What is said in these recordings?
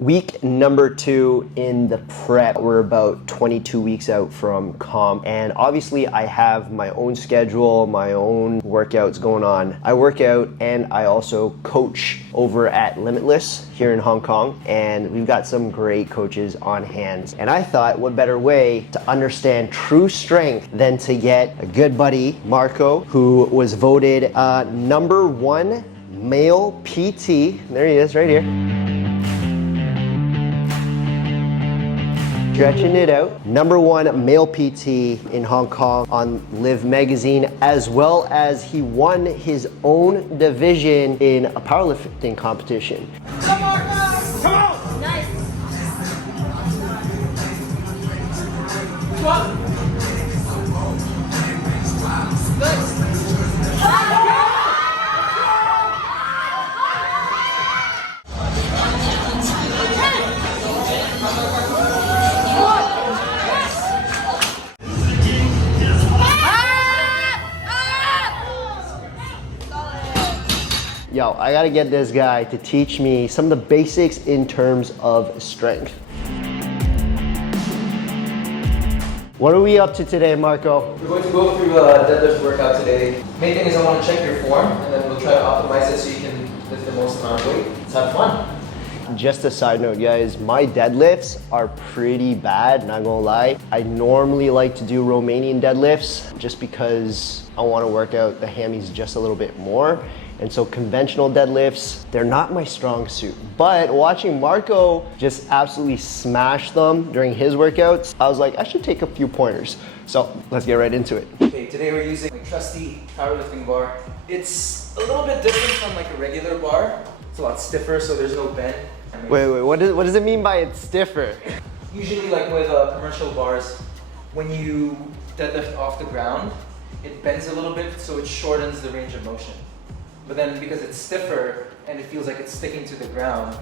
Week number 2 in the prep. We're about 22 weeks out from comp, and obviously I have my own schedule, my own workouts going on. I work out and I also coach over at Limitless here in Hong Kong, and we've got some great coaches on hand. And I thought, what better way to understand true strength than to get a good buddy, Marco, who was voted #1 male PT. There he is right here. Stretching it out. #1 male PT in Hong Kong on Live magazine, as well as he won his own division in a powerlifting competition. Come on, guys! Come on! Nice. Come on. Good. Yo, I gotta get this guy to teach me some of the basics in terms of strength. What are we up to today, Marco? We're going to go through a deadlift workout today. Main thing is I want to check your form, and then we'll try to optimize it so you can lift the most amount of weight. Let's have fun. Just a side note, guys, my deadlifts are pretty bad, not gonna lie. I normally like to do Romanian deadlifts just because I want to work out the hammies just a little bit more. And so conventional deadlifts, they're not my strong suit. But watching Marco just absolutely smash them during his workouts, I was like, I should take a few pointers. So let's get right into it. Okay, today we're using my trusty powerlifting bar. It's a little bit different from like a regular bar. It's a lot stiffer, so there's no bend. Wait, what does it mean by it's stiffer? Usually like with commercial bars, when you deadlift off the ground, it bends a little bit, so it shortens the range of motion. But then because it's stiffer and it feels like it's sticking to the ground,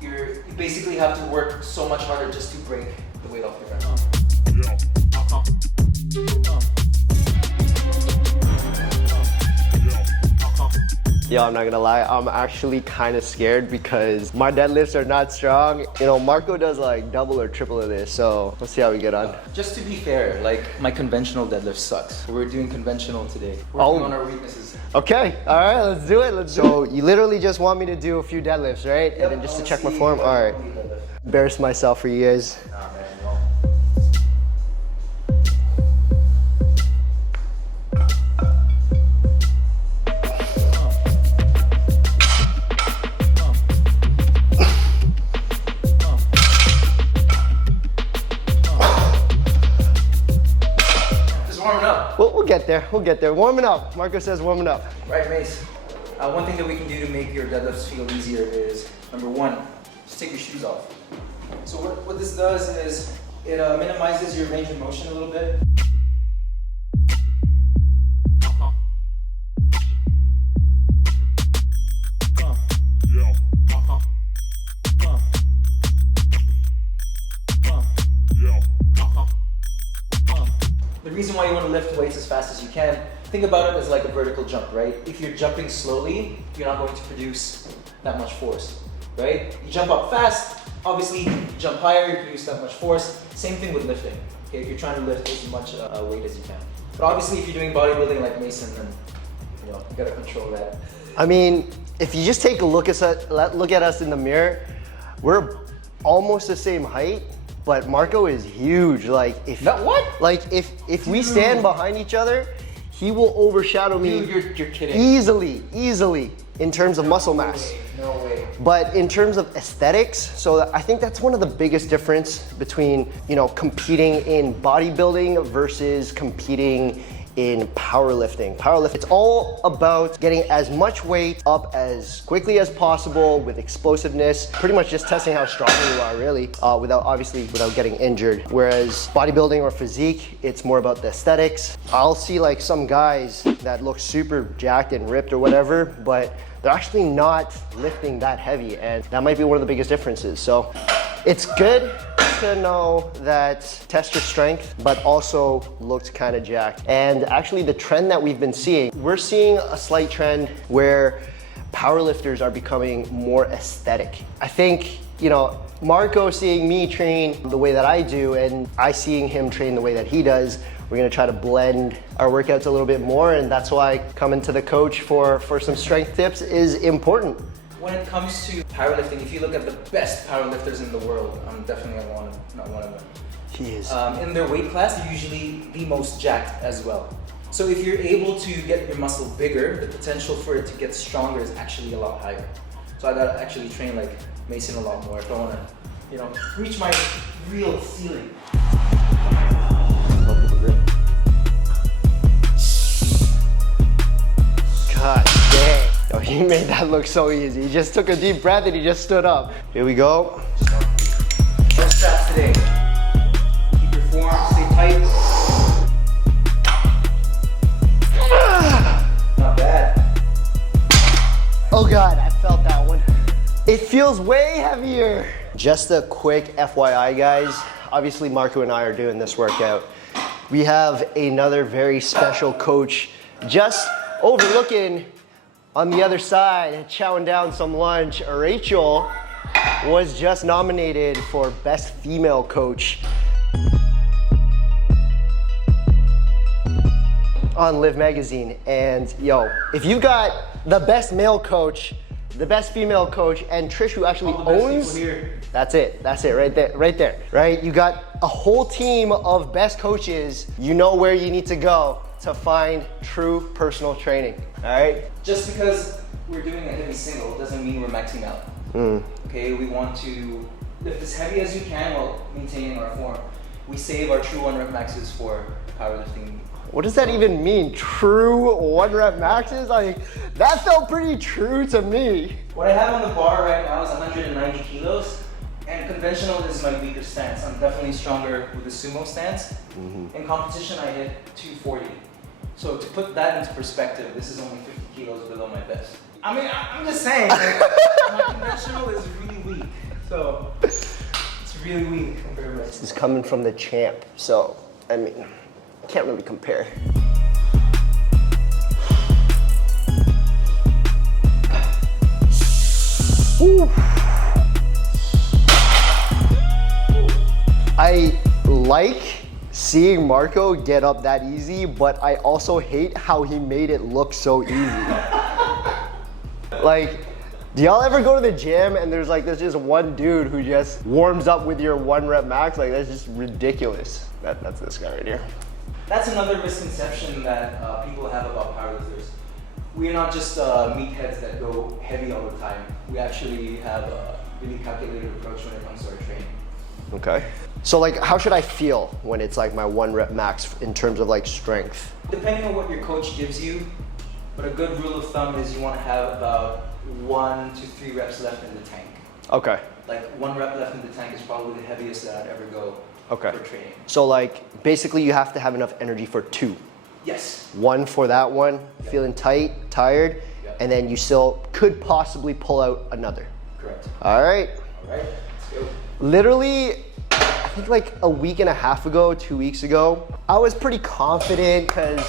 you basically have to work so much harder just to break the weight off the ground. Yo, I'm not gonna lie, I'm actually kind of scared because my deadlifts are not strong. You know, Marco does like double or triple of this, so let's see how we get on. Just to be fair, like my conventional deadlift sucks. We're doing conventional today. Working on our weaknesses. Okay, all right, let's do it. So you literally just want me to do a few deadlifts, right? Yep, and then just to check my form? All right. Embarrass myself for you guys. Nah, man, We'll get there. We'll get there. Warming up. Marco says warming up. Right, Mace. One thing that we can do to make your deadlifts feel easier is, #1, just take your shoes off. So what this does is it minimizes your range of motion a little bit. The reason why you want to lift weights as fast as you can, think about it as like a vertical jump, right? If you're jumping slowly, you're not going to produce that much force, right? You jump up fast, obviously you jump higher, you produce that much force. Same thing with lifting, okay? If you're trying to lift as much weight as you can. But obviously if you're doing bodybuilding like Mason, then you gotta control that. I mean, if you just take a look at us in the mirror, we're almost the same height. But Marco is huge. Like if we stand behind each other, he will overshadow me. Dude, you're kidding. Easily in terms of muscle mass. No way. But in terms of aesthetics, so I think that's one of the biggest difference between, you know, competing in bodybuilding versus competing in powerlifting. It's all about getting as much weight up as quickly as possible with explosiveness, pretty much just testing how strong you are really, without getting injured. Whereas bodybuilding or physique, it's more about the aesthetics. I'll see like some guys that look super jacked and ripped or whatever, but they're actually not lifting that heavy, and that might be one of the biggest differences. So it's good to know that test your strength, but also looked kind of jacked. And actually the trend that we've been seeing, we're seeing a slight trend where powerlifters are becoming more aesthetic. I think you know, Marco seeing me train the way that I do and I seeing him train the way that he does, we're gonna try to blend our workouts a little bit more, and that's why coming to the coach for some strength tips is important. When it comes to powerlifting, if you look at the best powerlifters in the world, I'm definitely not one of them. He is. In their weight class, they're usually the most jacked as well. So if you're able to get your muscle bigger, the potential for it to get stronger is actually a lot higher. So I gotta actually train like Mason a lot more if I wanna, you know, reach my real ceiling. God dang. Oh, he made that look so easy. He just took a deep breath and he just stood up. Here we go. No straps today. Keep your forearms, stay tight. Not bad. Oh God, I felt that one. It feels way heavier. Just a quick FYI, guys. Obviously, Marco and I are doing this workout. We have another very special coach just overlooking on the other side, chowing down some lunch. Rachel was just nominated for Best Female Coach on Live Magazine. And yo, if you got the best male coach, the best female coach, and Trish, who actually owns, that's it right there, right? You got a whole team of best coaches. You know where you need to go to find true personal training, all right? Just because we're doing a heavy single doesn't mean we're maxing out. Okay, we want to lift as heavy as you can while maintaining our form. We save our true 1 rep maxes for powerlifting. What does that even mean? True 1 rep maxes? Like, that felt pretty true to me. What I have on the bar right now is 190 kilos, and conventional is my weaker stance. I'm definitely stronger with the sumo stance. In competition, I hit 240. So to put that into perspective, this is only 50 kilos below my best. I mean, I'm just saying, like, my conventional is really weak. So it's really weak compared to This is coming from the champ, so, I mean, can't really compare. Ooh. I like seeing Marco get up that easy, but I also hate how he made it look so easy. Like, do y'all ever go to the gym and there's just one dude who just warms up with your 1 rep max? Like, that's just ridiculous. That's this guy right here. That's another misconception that people have about powerlifters. We're not just meatheads that go heavy all the time. We actually have a really calculated approach when it comes to our training. Okay. So like, how should I feel when it's like my 1 rep max in terms of like strength? Depending on what your coach gives you, but a good rule of thumb is you want to have about 1 to 3 reps left in the tank. Okay. Like 1 rep left in the tank is probably the heaviest that I'd ever go for training. So like, basically you have to have enough energy for 2. Yes. 1 for that one, feeling tight, tired, and then you still could possibly pull out another. Correct. All right. All right, let's go. Literally, I think like a week and a half ago, 2 weeks ago, I was pretty confident because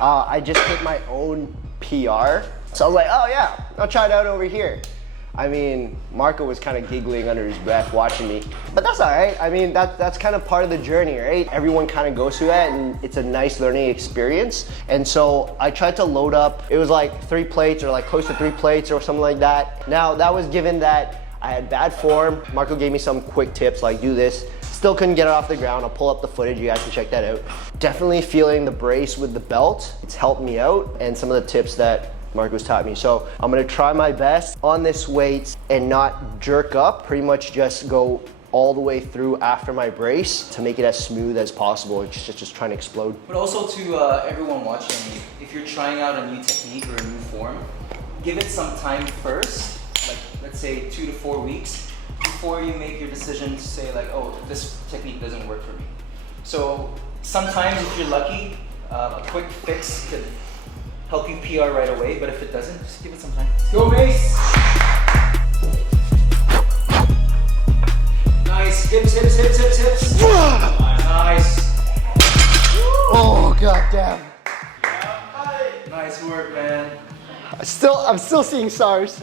I just hit my own PR. So I was like, oh yeah, I'll try it out over here. I mean, Marco was kind of giggling under his breath watching me, but that's all right. I mean, that's kind of part of the journey, right? Everyone kind of goes through that, and it's a nice learning experience. And so I tried to load up, it was like 3 plates or like close to 3 plates or something like that. Now that was given that I had bad form. Marco gave me some quick tips like do this. Still couldn't get it off the ground. I'll pull up the footage, you guys can check that out. Definitely feeling the brace with the belt. It's helped me out, and some of the tips that Marco's taught me. So I'm gonna try my best on this weight and not jerk up, pretty much just go all the way through after my brace to make it as smooth as possible. It's just trying to explode. But also to everyone watching, if you're trying out a new technique or a new form, give it some time first, like let's say 2 to 4 weeks, before you make your decision to say like, oh, this technique doesn't work for me. So sometimes if you're lucky, a quick fix could help you PR right away, but if it doesn't, just give it some time. Let's go, Mace! Nice, hips. Nice. Oh, goddamn. Nice work, man. I'm still seeing SARS.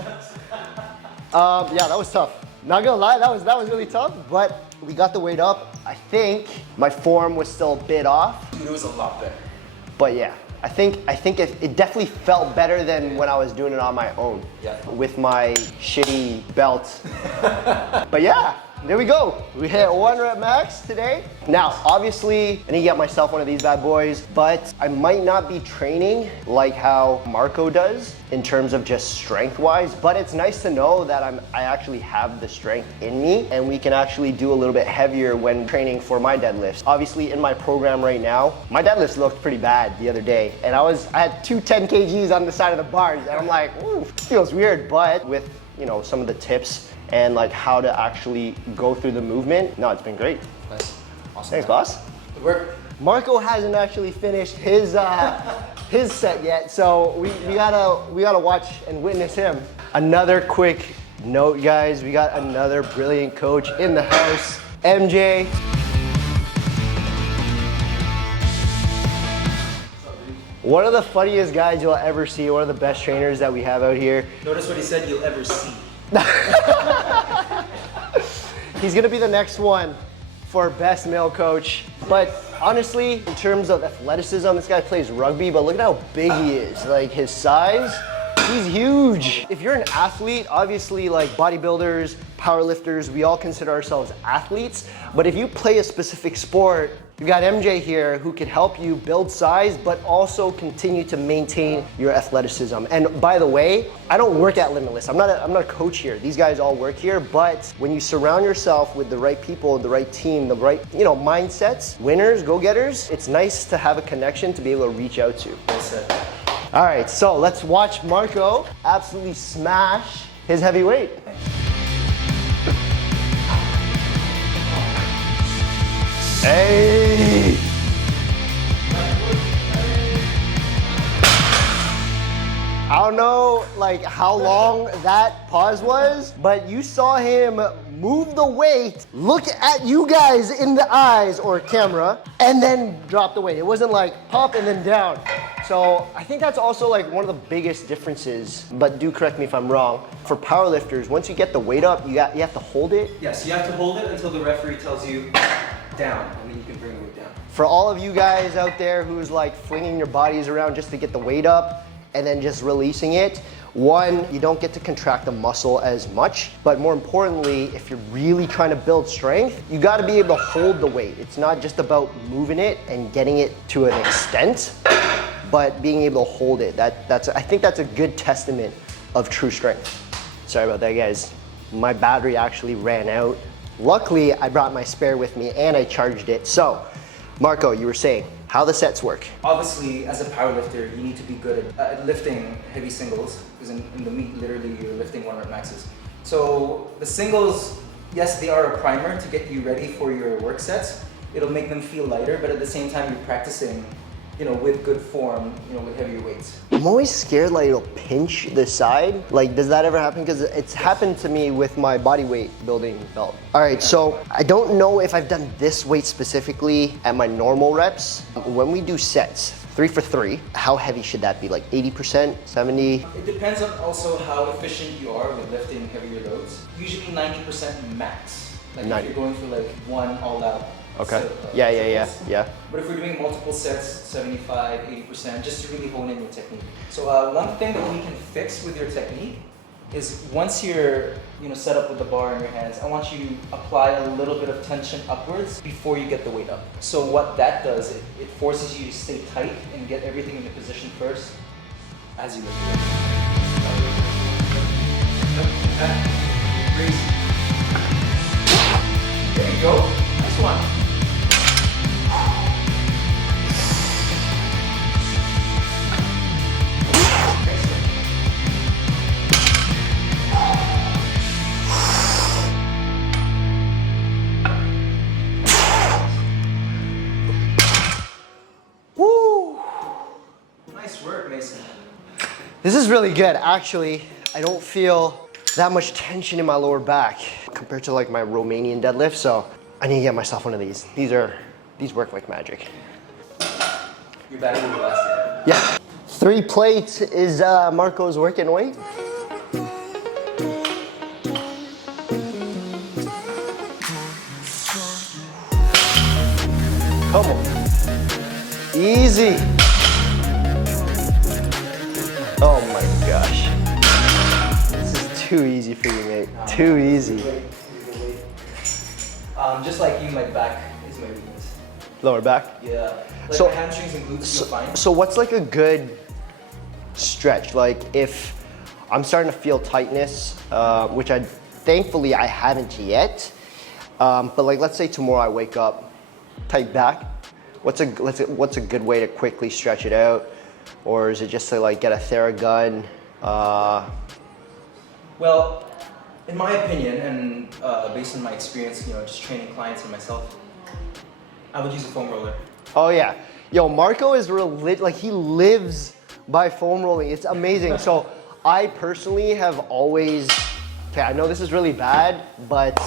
Yeah, that was tough. Not gonna lie, that was really tough, but we got the weight up. I think my form was still a bit off. Dude, it was a lot better. But yeah, I think it definitely felt better than when I was doing it on my own. Yeah. With my shitty belt. But yeah, there we go. We hit 1 rep max today. Now, obviously, I need to get myself one of these bad boys, but I might not be training like how Marco does in terms of just strength-wise, but it's nice to know that I actually have the strength in me and we can actually do a little bit heavier when training for my deadlifts. Obviously, in my program right now, my deadlifts looked pretty bad the other day, and I had two 10 kgs on the side of the bars, and I'm like, ooh, this feels weird, but with, you know, some of the tips and like how to actually go through the movement, no, it's been great. Nice. Awesome. Thanks, boss. Good work. Marco hasn't actually finished his his set yet, so we gotta watch and witness him. Another quick note, guys, we got another brilliant coach in the house, MJ. One of the funniest guys you'll ever see, one of the best trainers that we have out here. Notice what he said, you'll ever see. He's gonna be the next one for best male coach. But honestly, in terms of athleticism, this guy plays rugby, but look at how big he is. Like his size, he's huge. If you're an athlete, obviously like bodybuilders, powerlifters, we all consider ourselves athletes. But if you play a specific sport, you've got MJ here who can help you build size, but also continue to maintain your athleticism. And by the way, I don't work at Limitless. I'm not a coach here. These guys all work here, but when you surround yourself with the right people, the right team, the right, mindsets, winners, go-getters, it's nice to have a connection to be able to reach out to. Well said. All right, so let's watch Marco absolutely smash his heavyweight. Hey! I don't know like how long that pause was, but you saw him move the weight, look at you guys in the eyes or camera, and then drop the weight. It wasn't like pop and then down. So I think that's also like one of the biggest differences, but do correct me if I'm wrong. For powerlifters, once you get the weight up, you have to hold it. Yes, you have to hold it until the referee tells you down, and then you can bring the weight down. For all of you guys out there who's like flinging your bodies around just to get the weight up and then just releasing it, one, you don't get to contract the muscle as much, but more importantly, if you're really trying to build strength, you gotta be able to hold the weight. It's not just about moving it and getting it to an extent, but being able to hold it. I think that's a good testament of true strength. Sorry about that, guys. My battery actually ran out. Luckily, I brought my spare with me and I charged it. So, Marco, you were saying how the sets work. Obviously, as a powerlifter, you need to be good at lifting heavy singles, because in the meet, literally, you're lifting 1 rep maxes. So the singles, yes, they are a primer to get you ready for your work sets. It'll make them feel lighter, but at the same time, you're practicing, with good form, with heavier weights. I'm always scared like it'll pinch the side. Like, does that ever happen? Because it's happened to me with my body weight building belt. All right, so I don't know if I've done this weight specifically at my normal reps. When we do sets, 3 for 3, how heavy should that be? Like 80%, 70? It depends on also how efficient you are with lifting heavier loads. Usually 90% max. Like 90. if you're going for like one all out. Okay. set, Yeah. But if we're doing multiple sets, 75, 80%, just to really hone in your technique. So one thing that we can fix with your technique is once you're set up with the bar in your hands, I want you to apply a little bit of tension upwards before you get the weight up. So what that does, it forces you to stay tight and get everything into position first as you lift it. There you go. Nice one. This is really good. Actually, I don't feel that much tension in my lower back compared to like my Romanian deadlift, so I need to get myself one of these. These work like magic. Your battery will last. Yeah. 3 plates is Marco's working weight. Come on. Easy. Oh my gosh. This is too easy for you, mate. Too easy. Just like you, my back is my weakness. Lower back? Yeah. Like So- my hamstrings and glutes feel fine. So what's like a good stretch? Like if I'm starting to feel tightness, which thankfully I haven't yet, but like let's say tomorrow I wake up tight back, what's a good way to quickly stretch it out? Or is it just to like get a Theragun? Well, in my opinion, and based on my experience, just training clients and myself, I would use a foam roller. Oh yeah. Yo, Marco is like he lives by foam rolling. It's amazing. So I personally have always, okay, I know this is really bad, but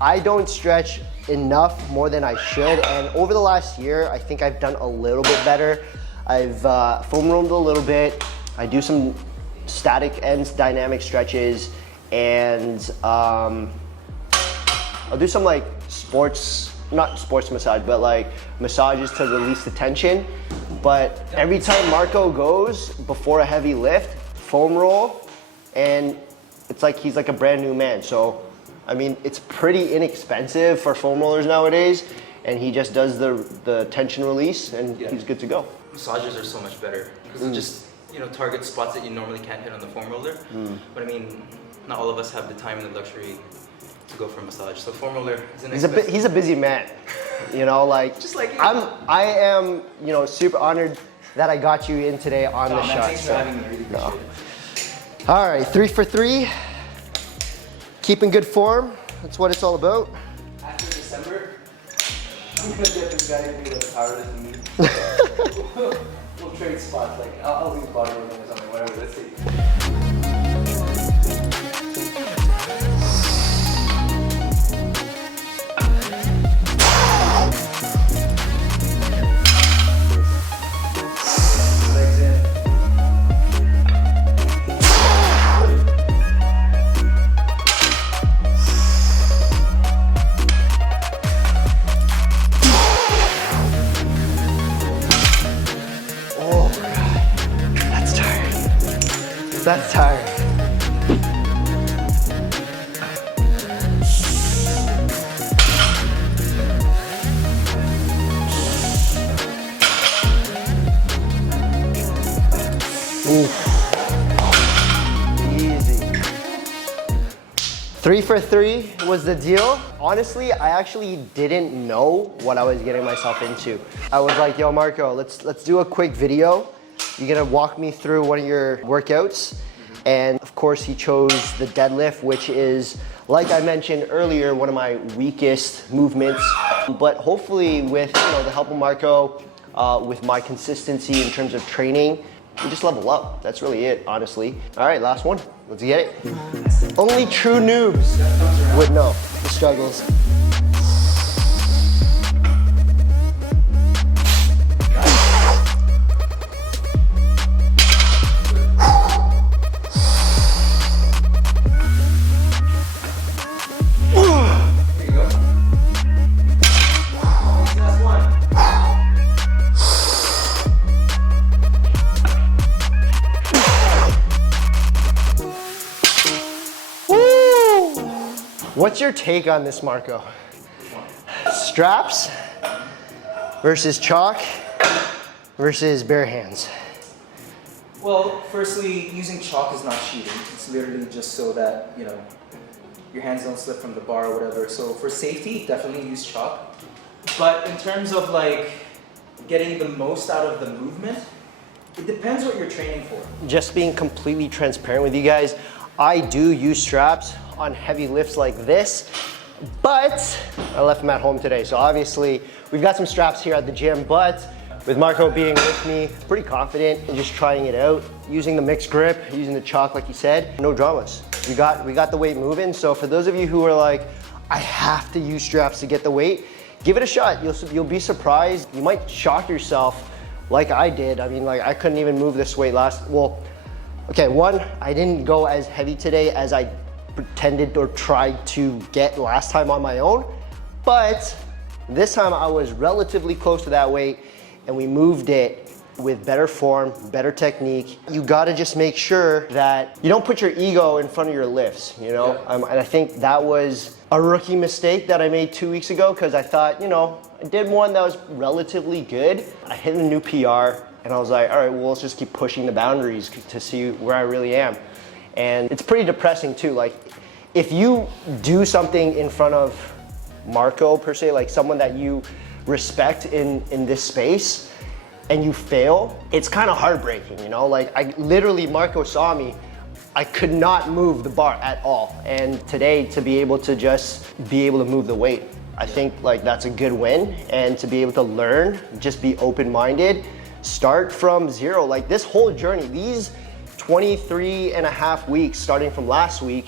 I don't stretch enough more than I should. And over the last year, I think I've done a little bit better. I've foam rolled a little bit. I do some static and dynamic stretches, and I'll do some like not sports massage, but like massages to release the tension. But every time Marco goes before a heavy lift, foam roll, and it's like he's like a brand new man. So, I mean, it's pretty inexpensive for foam rollers nowadays, and he just does the tension release, and he's good to go. Massages are so much better because it just target spots that you normally can't hit on the foam roller. But I mean, not all of us have the time and the luxury to go for a massage. So foam roller is He's a busy man, like just like you. I am super honored that I got you in today on the shot. Thanks for having me. I really appreciate it. All right, 3 for 3. Keeping good form. That's what it's all about. After December, I'm gonna get this guy to be like a powerlifting meet. We'll trade spots. Like I'll leave bodybuilding or something. Whatever. Let's see. That's tiring. Ooh. Easy. 3 for 3 was the deal. Honestly, I actually didn't know what I was getting myself into. I was like, yo, Marco, let's do a quick video. You're gonna walk me through one of your workouts. And of course he chose the deadlift, which is, like I mentioned earlier, one of my weakest movements. But hopefully with the help of Marco, with my consistency in terms of training, we just level up. That's really it, honestly. All right, last one. Let's get it. Only true noobs would know the struggles. What's your take on this, Marco? Straps versus chalk versus bare hands. Well, firstly, using chalk is not cheating. It's literally just so that, your hands don't slip from the bar or whatever. So for safety, definitely use chalk. But in terms of like getting the most out of the movement, it depends what you're training for. Just being completely transparent with you guys, I do use straps on heavy lifts like this, but I left them at home today. So obviously we've got some straps here at the gym, but with Marco being with me, pretty confident in just trying it out, using the mixed grip, using the chalk like you said, no dramas. We got the weight moving. So for those of you who are like, I have to use straps to get the weight, give it a shot. You'll be surprised. You might shock yourself like I did. I mean, like I couldn't even move this weight okay, one, I didn't go as heavy today as I pretended or tried to get last time on my own, but This time I was relatively close to that weight and we moved it with better form, better technique. You gotta just make sure that you don't put your ego in front of your lifts, you know? And I think that was a rookie mistake that I made 2 weeks ago because I thought, you know, I did one that was relatively good. I hit a new PR and I was like, all right, well, let's just keep pushing the boundaries to see where I really am. And it's pretty depressing too. Like, if you do something in front of Marco per se, like someone that you respect in this space, and you fail, it's kind of heartbreaking, you know? Like, Marco saw me, I could not move the bar at all. And today, to be able to just be able to move the weight, I think like that's a good win. And to be able to learn, just be open-minded, start from zero. Like this whole journey, these 23 and a half weeks starting from last week,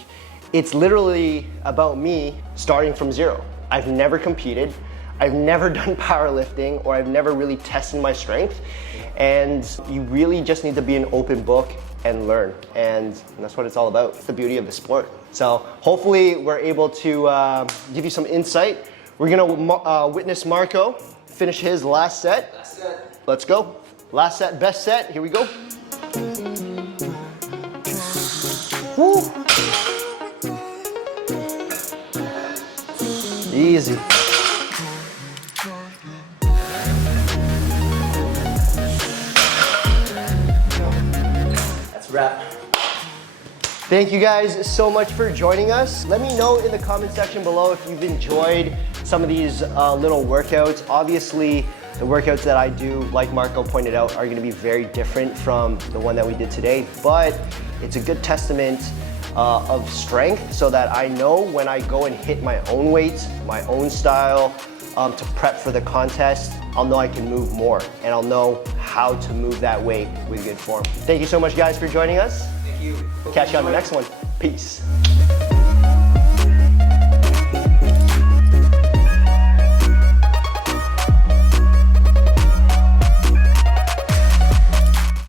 it's literally about me starting from zero. I've never competed. I've never done powerlifting, or I've never really tested my strength. And you really just need to be an open book and learn. And that's what it's all about. It's the beauty of the sport. So hopefully we're able to give you some insight. We're gonna witness Marco finish his last set. Last set. Let's go. Last set, best set. Here we go. Woo. Easy. Wrap. Thank you guys so much for joining us. Let me know in the comment section below if you've enjoyed some of these little workouts. Obviously, the workouts that I do, like Marco pointed out, are gonna be very different from the one that we did today, but it's a good testament of strength so that I know when I go and hit my own weights, my own style, to prep for the contest, I'll know I can move more and I'll know how to move that weight with good form. Thank you so much guys for joining us. Thank you. Catch you on the next one. Peace.